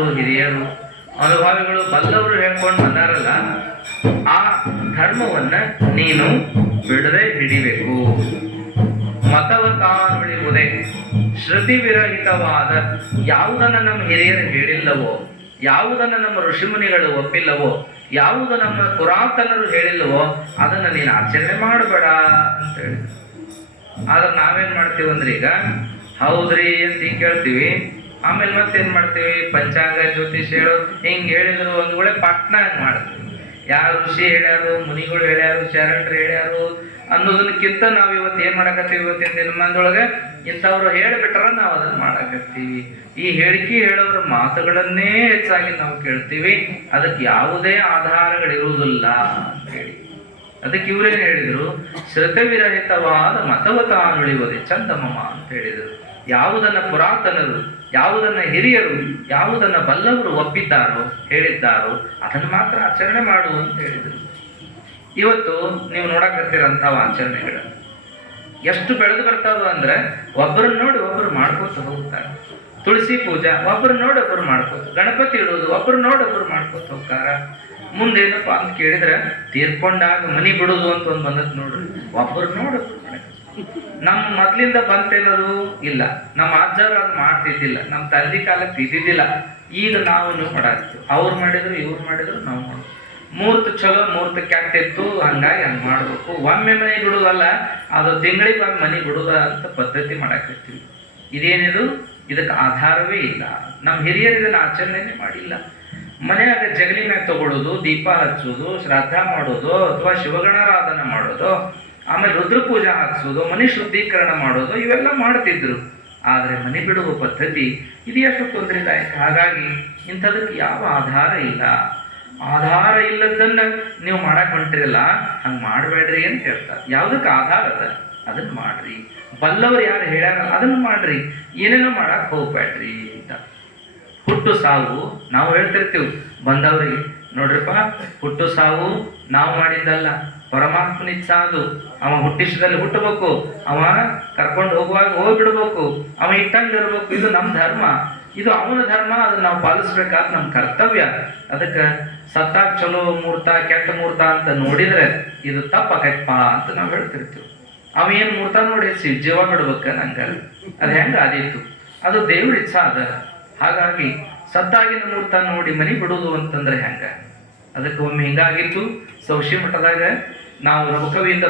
ಹಿರಿಯರು, ಅನುಭವಿಗಳು ಬಲ್ಲವರು ಹೇಳ್ಕೊಂಡು ಬಂದಾರಲ್ಲ, ಆ ಧರ್ಮವನ್ನ ನೀನು ಬಿಡದೆ ಹಿಡಿಬೇಕು. ಮತವ ತಾನುಳಿಯುವುದೇ ಶ್ರುತಿ ವಿರಹಿತವಾದ ಯಾವುದನ್ನ ನಮ್ಮ ಹಿರಿಯರು ಹೇಳಿಲ್ಲವೋ, ಯಾವುದನ್ನ ನಮ್ಮ ಋಷಿಮುನಿಗಳು ಒಪ್ಪಿಲ್ಲವೋ ಯಾವುದು ನಮ್ಮ ಪುರಾತನರು ಹೇಳಿಲ್ಲವೋ, ಅದನ್ನ ನೀನು ಆಚರಣೆ ಮಾಡಬೇಡ ಅಂತ ಹೇಳಿ ಆದ್ರೆ ನಾವೇನ್ ಮಾಡ್ತೀವಂದ್ರೆ ಈಗ ಹೌದ್ರಿ ಅಂತ ಕೇಳ್ತೀವಿ. ಆಮೇಲೆ ಮತ್ತೇನು ಮಾಡ್ತೀವಿ? ಪಂಚಾಂಗ ಜ್ಯೋತಿಷ್ ಹೇಳು ಹಿಂಗೆ ಹೇಳಿದ್ರು ಒಂದು ವೇಳೆ ಹಂಗ್ ಮಾಡ್ತೀವಿ. ಯಾರು ಋಷಿ ಹೇಳ್ಯಾರು, ಮುನಿಗಳು ಹೇಳ್ಯಾರು, ಶರಣರು ಹೇಳ್ಯಾರು ಅನ್ನೋದನ್ನಕ್ಕಿಂತ ನಾವು ಇವತ್ತು ಏನು ಮಾಡಕತ್ತೀವಿ ಇವತ್ತಿನ ದಿನಮಾನದೊಳಗೆ ಇಂಥವ್ರು ಹೇಳಿಬಿಟ್ರ ನಾವು ಅದನ್ನು ಮಾಡಕತ್ತೀವಿ. ಈ ಹೇಳಿಕೆ ಹೇಳೋರ ಮಾತುಗಳನ್ನೇ ಹೆಚ್ಚಾಗಿ ನಾವು ಕೇಳ್ತೀವಿ. ಅದಕ್ಕೆ ಯಾವುದೇ ಆಧಾರಗಳಿರುವುದಿಲ್ಲ ಅಂತ ಹೇಳಿ. ಅದಕ್ಕೆ ಇವರೇನು ಹೇಳಿದರು? ಶ್ರತವಿರಹಿತವಾದ ಮತವ ಚಂದಮಮ ಅಂತ ಹೇಳಿದರು. ಯಾವುದನ್ನ ಪುರಾತನರು, ಯಾವುದನ್ನ ಹಿರಿಯರು, ಯಾವುದನ್ನ ಬಲ್ಲವರು ಒಪ್ಪಿದ್ದಾರೋ, ಹೇಳಿದ್ದಾರೋ, ಅದನ್ನು ಮಾತ್ರ ಆಚರಣೆ ಮಾಡು ಅಂತ ಹೇಳಿದರು. ಇವತ್ತು ನೀವು ನೋಡಕತ್ತಿರಂಥವ ಆಚರಣೆಗಳು ಎಷ್ಟು ಬೆಳೆದು ಬರ್ತಾವ ಅಂದ್ರೆ ಒಬ್ಬರನ್ನ ನೋಡಿ ಒಬ್ಬರು ಮಾಡ್ಕೋತ ಹೋಗ್ತಾರೆ. ತುಳಸಿ ಪೂಜೆ, ಒಬ್ಬರು ನೋಡಿ ಒಬ್ಬರು ಮಾಡ್ಕೋತ ಗಣಪತಿ ಇಡೋದು ಒಬ್ಬರು ನೋಡಿ ಒಬ್ಬರು ಮಾಡ್ಕೋತ ಹೋಗ್ತಾರ. ಮುಂದೇನಪ್ಪ ಅಂತ ಕೇಳಿದ್ರೆ, ತೀರ್ಕೊಂಡಾಗ ಮನಿ ಬಿಡೋದು ಅಂತ ಒಂದು ಬಂದದ್ದು ನೋಡ್ರಿ. ಒಬ್ಬರು ನೋಡಿ. ನಮ್ಮ ಮೊದ್ಲಿಂದ ಬಂತೇನದು ಇಲ್ಲ. ನಮ್ಮ ಅಜ್ಜರು ಅದು ಮಾಡ್ತಿದ್ದಿಲ್ಲ. ನಮ್ಮ ತಂದೆ ಕಾಲಕ್ಕೆ ಇದ್ದಿದ್ದಿಲ್ಲ ಈಗ ನಾವು ಮಾಡಾಕ್ತೀವಿ. ಅವ್ರು ಮಾಡಿದ್ರು, ಇವ್ರು ಮಾಡಿದ್ರು, ನಾವು ಮಾಡೋದು. ಮೂರ್ತ ಚಲೋ, ಮೂರ್ತ ಕೆಟ್ಟಿತ್ತು. ಹಂಗಾಗಿ ಹಂಗೆ ಮಾಡಬೇಕು. ಒಮ್ಮೆ ಮನೆ ಬಿಡುವಲ್ಲ, ಅದು ತಿಂಗಳಿಗೆ ಒಂದು ಮನೆ ಬಿಡುದ ಅಂತ ಪದ್ಧತಿ ಮಾಡಾಕತ್ತೀವಿ ಇದೇನಿದು? ಇದಕ್ಕೆ ಆಧಾರವೇ ಇಲ್ಲ. ನಮ್ಮ ಹಿರಿಯರು ಇದನ್ನು ಆಚರಣೆನೇ ಮಾಡಿಲ್ಲ. ಮನೆಯಾಗ ಜಗಲಿ ಮ್ಯಾಗ ತಗೊಳ್ಳೋದು ದೀಪ ಹಚ್ಚೋದು ಶ್ರಾದ್ದ ಮಾಡೋದು, ಅಥವಾ ಶಿವಗಣಾರಾಧನೆ ಮಾಡೋದು ಆಮೇಲೆ ರುದ್ರ ಪೂಜಾ ಹಾಕ್ಸೋದು, ಮನೆ ಶುದ್ಧೀಕರಣ ಮಾಡೋದು, ಇವೆಲ್ಲ ಮಾಡ್ತಿದ್ರು. ಆದರೆ ಮನೆ ಬಿಡುವ ಪದ್ಧತಿ ಇದು ಎಷ್ಟು ತೊಂದರೆದಾಯಕ. ಹಾಗಾಗಿ ಇಂಥದಕ್ಕೆ ಯಾವ ಆಧಾರ ಇಲ್ಲ. ಆಧಾರ ಇಲ್ಲದನ್ನ ನೀವು ಮಾಡಕ್ಕೆ ಹೊಂಟಿರಲ್ಲ, ಹಂಗೆ ಮಾಡಬೇಡ್ರಿ ಅಂತ ಹೇಳ್ತಾರೆ. ಯಾವುದಕ್ಕೆ ಆಧಾರ ಅದ? ಅದನ್ನ ಮಾಡ್ರಿ. ಬಲ್ಲವರು ಯಾರು ಹೇಳ್ಯಾರ ಅದನ್ನ ಮಾಡ್ರಿ. ಏನೇನೋ ಮಾಡಕ್ಕೆ ಹೋಗ್ಬೇಡ್ರಿ ಅಂತ. ಹುಟ್ಟು ಸಾವು, ನಾವು ಹೇಳ್ತಿರ್ತೀವಿ, ಬಂದವ್ರಿಗೆ ನೋಡ್ರಿಪ್ಪ, ಹುಟ್ಟು ಸಾವು ನಾವು ಮಾಡಿದ್ದಲ್ಲ. ಪರಮಾತ್ಮನ ಇಚ್ಛಾ ಅದು. ಅವ ಹುಟ್ಟಿಸದಲ್ಲಿ ಹುಟ್ಟಬೇಕು. ಅವ ಕರ್ಕೊಂಡು ಹೋಗುವಾಗ ಹೋಗ್ಬಿಡ್ಬೇಕು. ಅವ ಇಟ್ಟಂಗಿರ್ಬೇಕು. ಇದು ನಮ್ಮ ಧರ್ಮ. ಇದು ಅವನ ಧರ್ಮ, ಅದನ್ನ ನಾವು ಪಾಲಿಸ್ಬೇಕಾದ ನಮ್ಮ ಕರ್ತವ್ಯ. ಅದಕ್ಕೆ ಸತ್ತಾಗ ಚಲೋ, ಮೂರ್ತ, ಕೆಟ್ಟ ಮೂರ್ತ ಅಂತ ನೋಡಿದ್ರೆ ಇದು ತಪ್ಪಾಕೈತಪ್ಪ ಅಂತ ನಾವು ಹೇಳ್ತಿರ್ತೀವಿ. ಅವ ಏನು ಮೂರ್ತ ನೋಡಿ ಜೀವ ಬಿಡ್ಬೇಕ ನಂಗೆ ಅದು ಹೆಂಗೆ ಆದೀತು? ಅದು ದೇವ್ರ ಇಚ್ಛಾ ಅದ ಹಾಗಾಗಿ ಸತ್ತಾಗಿನ ಮೂರ್ತ ನೋಡಿ ಮನಿ ಬಿಡುದು ಅಂತಂದ್ರೆ ಹೆಂಗ? ಅದಕ್ಕೆ ಒಮ್ಮೆ ಹಿಂಗಾಗಿತ್ತು. ಸೌಶಿ ಮಠದಾಗ ನಾವು ರಘುಕವಿಯಿಂದ